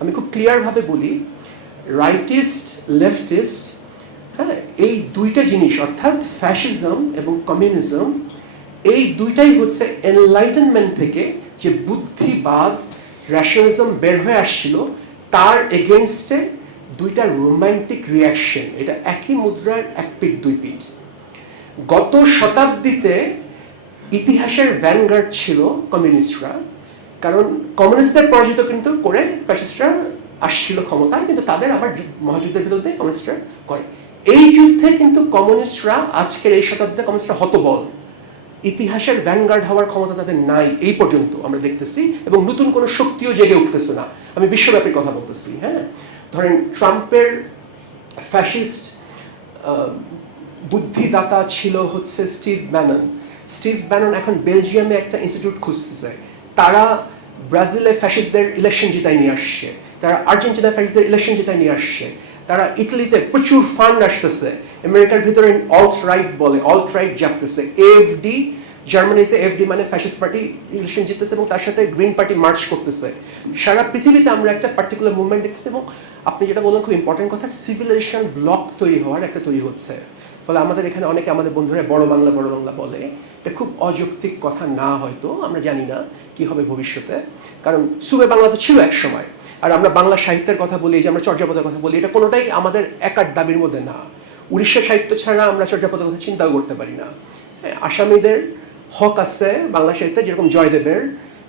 আমি খুব ক্লিয়ারভাবে বলি, রাইটিস্ট লেফটিস্ট, হ্যাঁ, এই দুইটা জিনিস অর্থাৎ ফ্যাসিজম এবং কমিউনিজম, এই দুইটাই হচ্ছে এনলাইটেনমেন্ট থেকে যে বুদ্ধিবাদ র্যাশনালিজম বের হয়ে আসছিল তার এগেনস্টে দুইটা রোমান্টিক রিয়াকশন। এটা একই মুদ্রার এক পিঠ দুই পিঠ। গত শতাব্দীতে ইতিহাসের ভ্যানগার্ড ছিল কমিউনিস্টরা, কারণ কমিউনিস্টদের পরাজিত কিন্তু করে ফ্যাসিস্টরা আসছিল ক্ষমতায়, কিন্তু তাদের আবার মহাযুদ্ধের বিরুদ্ধে কমিউনিস্টরা করে। এই যুদ্ধে কিন্তু কমিউনিস্টরা আজকের এই শতাব্দীতে কমিউনিস্টরা হতবল, ইতিহাসের ভ্যানগার্ড হওয়ার ক্ষমতা তাদের নাই এই পর্যন্ত আমরা দেখতেছি, এবং নতুন কোনো শক্তিও জেগে উঠতেছে না। আমি বিশ্বব্যাপী কথা বলতেছি। হ্যাঁ, ধরেন ট্রাম্পের ফ্যাসিস্ট বুদ্ধিদাতা ছিল হচ্ছে স্টিভ ব্যানন। স্টিভ ব্যানন এখন বেলজিয়ামে একটা ইনস্টিটিউট খুঁজতেছে। তারা ব্রাজিলে ফ্যাসিস্টদের ইলেকশন জিতায় নিয়ে আসছে, তারা আর্জেন্টিনা ফ্যাসিস্টদের ইলেকশন জিতায় নিয়ে আসছে, তারা ইটালিতে প্রচুর ফান্ড আসতেছে, আমেরিকার ভিতরে অল্ট রাইট বলে, অল্ট রাইট জাগতেছে, এএফডি, জার্মানিতে এফডি মানে ফ্যাসিস্ট পার্টি ইলেকশন জিততেছে এবং তার সাথে গ্রিন পার্টি মার্চ করতেছে। সারা পৃথিবীতে আমরা একটা পার্টিকুলার মুভমেন্ট দেখতেছি, এবং আপনি যেটা বললেন খুব ইম্পর্টেন্ট কথা, সিভিলাইজেশন ব্লক তৈরি হওয়ার একটা তৈরি হচ্ছে। ফলে আমাদের এখানে অনেকে আমাদের বন্ধুরা বড় বাংলা বলে, এটা খুব অযৌক্তিক কথা না, হয়তো আমরা জানি না কি হবে ভবিষ্যতে, কারণ সুবে বাংলা তো ছিল এক সময়। আর আমরা বাংলা সাহিত্যের কথা বলি, যে আমরা চর্যাপদের কথা বলি, এটা কোনোটাই আমাদের একার দাবির মধ্যে না। উড়িষ্যা সাহিত্য ছাড়া আমরা চর্যাপদের কথা চিন্তাও করতে পারি না। আসামিদের হক আছে বাংলা সাহিত্যে, যেরকম জয়দেবের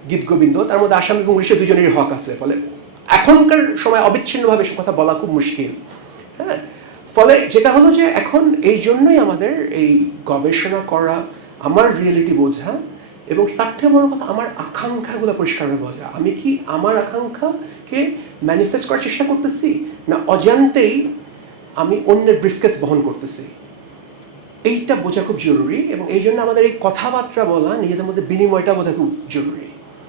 গীত গোবিন্দ, তার মধ্যে আসাম এবং উড়িষ্যা দুজনেরই হক আছে। ফলে এখনকার সময় অবিচ্ছিন্নভাবে সে কথা বলা খুব মুশকিল। হ্যাঁ, ফলে যেটা হলো যে এখন এই জন্যই আমাদের এই গবেষণা করা, আমার রিয়েলিটি বোঝা, এবং তার থেকে বড় কথা আমার আকাঙ্ক্ষাগুলো পরিষ্কারভাবে বোঝা। আমি কি আমার আকাঙ্ক্ষাকে ম্যানিফেস্ট করার চেষ্টা করতেছি, না অজান্তেই আমি অন্যের ব্রিফকেস বহন করতেছি, এইটা বোঝা খুব জরুরি। এবং এই জন্য আমাদের এই কথাবার্তা বলা, নিজেদের মধ্যে বিনিময়টা বোঝা খুব জরুরি।